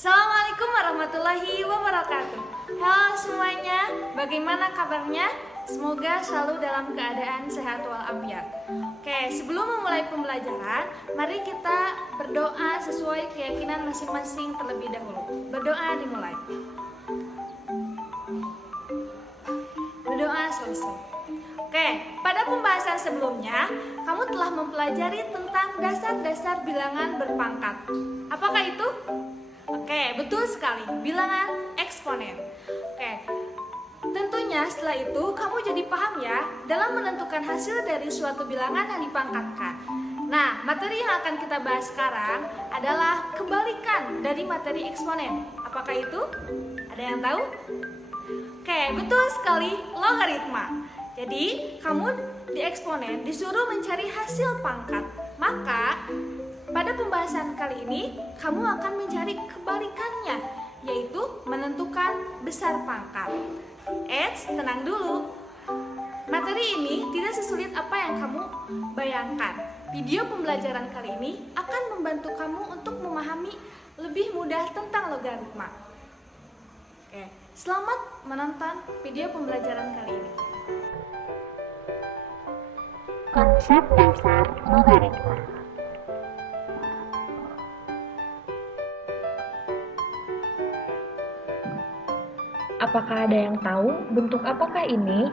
Assalamualaikum warahmatullahi wabarakatuh. Halo semuanya, bagaimana kabarnya? Semoga selalu dalam keadaan sehat walafiat. Oke, sebelum memulai pembelajaran, mari kita berdoa sesuai keyakinan masing-masing terlebih dahulu. Berdoa dimulai. Berdoa selesai. Oke, pada pembahasan sebelumnya, kamu telah mempelajari tentang dasar-dasar bilangan berpangkat. Apakah itu? Oke, betul sekali, bilangan eksponen. Oke, tentunya setelah itu kamu jadi paham ya dalam menentukan hasil dari suatu bilangan yang dipangkatkan. Nah, materi yang akan kita bahas sekarang adalah kebalikan dari materi eksponen. Apakah itu? Ada yang tahu? Oke, betul sekali, logaritma. Jadi, kamu di eksponen disuruh mencari hasil pangkat. Maka, pada pembahasan kali ini, kamu akan mencari kebalikannya, yaitu menentukan besar pangkat. Tenang dulu. Materi ini tidak sesulit apa yang kamu bayangkan. Video pembelajaran kali ini akan membantu kamu untuk memahami lebih mudah tentang logaritma. Oke, selamat menonton video pembelajaran kali ini. Konsep dasar logaritma. Apakah ada yang tahu bentuk apakah ini?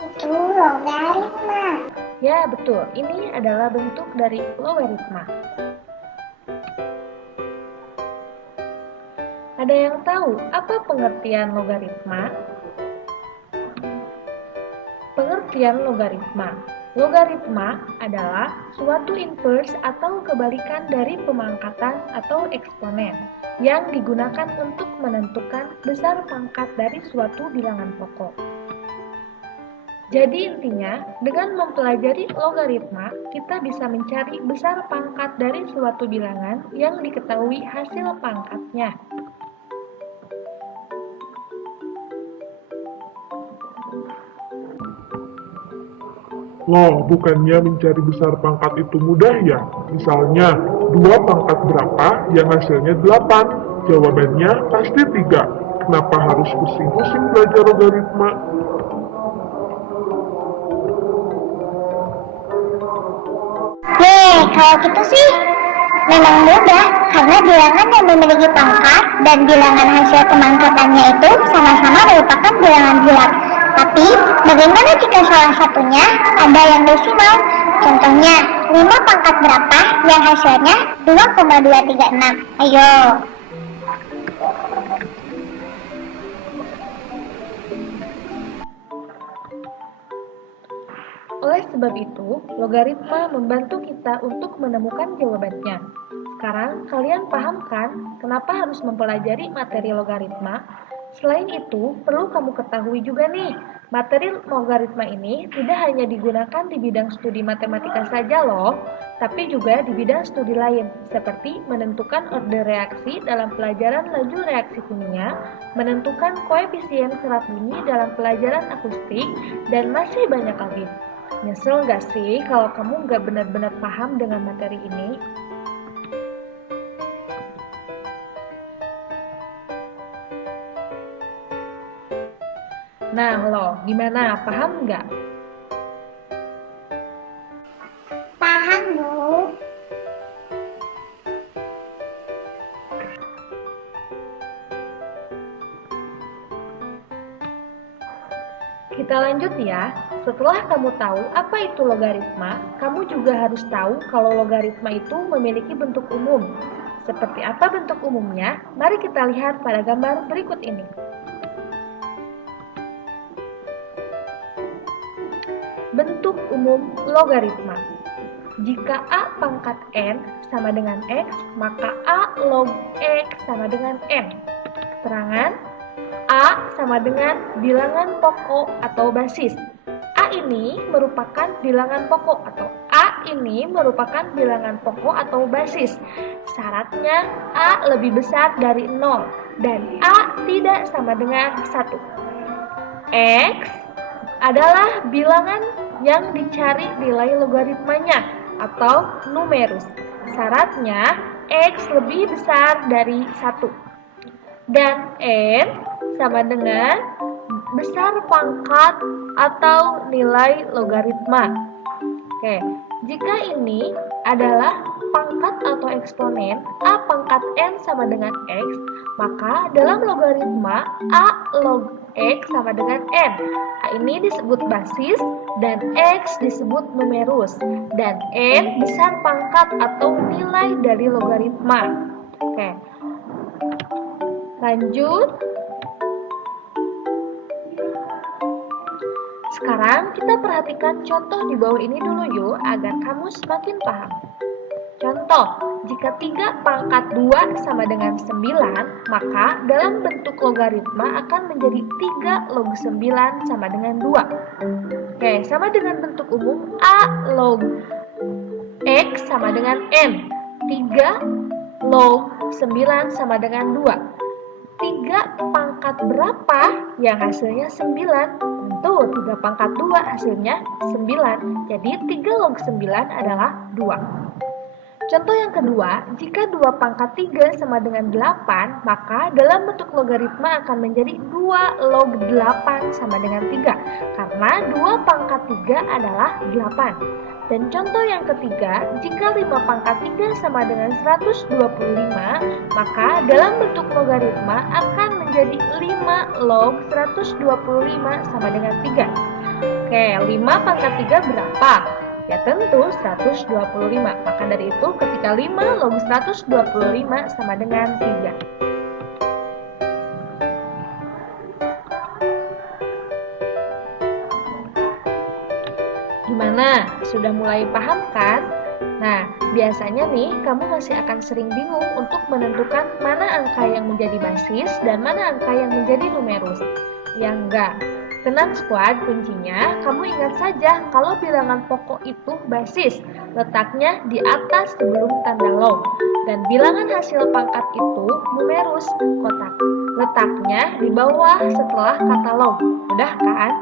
Itu logaritma. Ya, betul. Ini adalah bentuk dari logaritma. Ada yang tahu apa pengertian logaritma? Pengertian logaritma. Logaritma adalah suatu inverse atau kebalikan dari pemangkatan atau eksponen yang digunakan untuk menentukan besar pangkat dari suatu bilangan pokok. Jadi intinya, dengan mempelajari logaritma, kita bisa mencari besar pangkat dari suatu bilangan yang diketahui hasil pangkatnya. Loh, bukannya mencari besar pangkat itu mudah ya? Misalnya, 2 pangkat berapa yang hasilnya 8? Jawabannya pasti 3. Kenapa harus pusing-pusing belajar logaritma? Kalau gitu sih memang mudah karena bilangan yang memiliki pangkat dan bilangan hasil pemangkatannya itu sama-sama merupakan bilangan bulat. Tapi bagaimana jika salah satunya ada yang desimal? Contohnya 5 pangkat berapa yang hasilnya 2,236? Ayo. Oleh sebab itu, logaritma membantu kita untuk menemukan jawabannya. Sekarang, kalian paham kan kenapa harus mempelajari materi logaritma? Selain itu, perlu kamu ketahui juga nih, materi logaritma ini tidak hanya digunakan di bidang studi matematika saja loh, tapi juga di bidang studi lain, seperti menentukan order reaksi dalam pelajaran laju reaksi kimia, menentukan koefisien serat bunyi dalam pelajaran akustik, dan masih banyak lagi. Nyesel gak sih kalau kamu gak benar-benar paham dengan materi ini? Nah lo, gimana? Paham nggak? Paham, Bu. Kita lanjut ya. Setelah kamu tahu apa itu logaritma, kamu juga harus tahu kalau logaritma itu memiliki bentuk umum. Seperti apa bentuk umumnya? Mari kita lihat pada gambar berikut ini. Bentuk umum logaritma. Jika A pangkat N sama dengan X, maka A log X sama dengan N. Keterangan, A sama dengan bilangan pokok atau basis. A ini merupakan bilangan pokok atau A ini merupakan bilangan pokok atau basis. Syaratnya A lebih besar dari 0 dan A tidak sama dengan 1. X adalah bilangan yang dicari nilai logaritmanya atau numerus. Syaratnya X lebih besar dari 1. Dan N sama dengan besar pangkat atau nilai logaritma. Oke, jika ini adalah pangkat atau eksponen A pangkat N sama dengan X, maka dalam logaritma A log X sama dengan N. A ini disebut basis dan X disebut numerus, dan N besar pangkat atau nilai dari logaritma. Oke, lanjut. Sekarang kita perhatikan contoh di bawah ini dulu yuk, agar kamu semakin paham. Contoh, jika 3 pangkat 2 sama dengan 9, maka dalam bentuk logaritma akan menjadi 3 log 9 sama dengan 2. Oke, sama dengan bentuk umum A log X sama dengan N. 3 log 9 sama dengan 2. 3 pangkat berapa yang hasilnya 9? Tentu 3 pangkat 2 hasilnya 9. Jadi 3 log 9 adalah 2. Contoh yang kedua, jika 2 pangkat 3 sama dengan 8, maka dalam bentuk logaritma akan menjadi 2 log 8 sama dengan 3. Karena 2 pangkat 3 adalah 8. Dan contoh yang ketiga, jika 5 pangkat 3 sama dengan 125, maka dalam bentuk logaritma akan menjadi 5 log 125 sama dengan 3. Oke, 5 pangkat 3 berapa? Ya tentu 125. Maka dari itu ketika 5 log 125 sama dengan 3. Gimana? Sudah mulai paham kan? Nah, biasanya nih kamu masih akan sering bingung untuk menentukan mana angka yang menjadi basis dan mana angka yang menjadi numerus. Ya enggak. Tenang squad, kuncinya kamu ingat saja kalau bilangan pokok itu basis, letaknya di atas sebelum tanda log. Dan bilangan hasil pangkat itu numerus, kotak, letaknya di bawah setelah kata log. Mudah kan?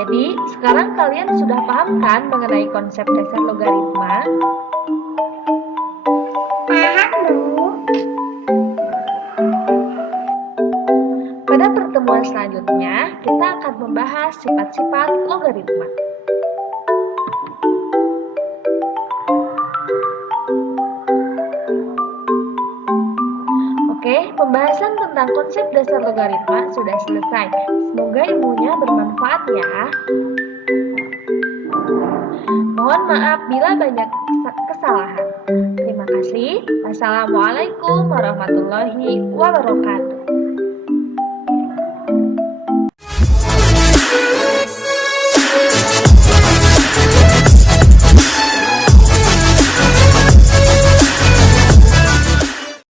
Jadi, sekarang kalian sudah paham kan mengenai konsep dasar logaritma? Paham, Bu. Pada pertemuan selanjutnya, kita akan membahas sifat-sifat logaritma. Oke, pembahasan tentang konsep dasar logaritma sudah selesai. Semoga ilmunya bermanfaat ya. Mohon maaf bila banyak kesalahan. Terima kasih. Wassalamualaikum warahmatullahi wabarakatuh.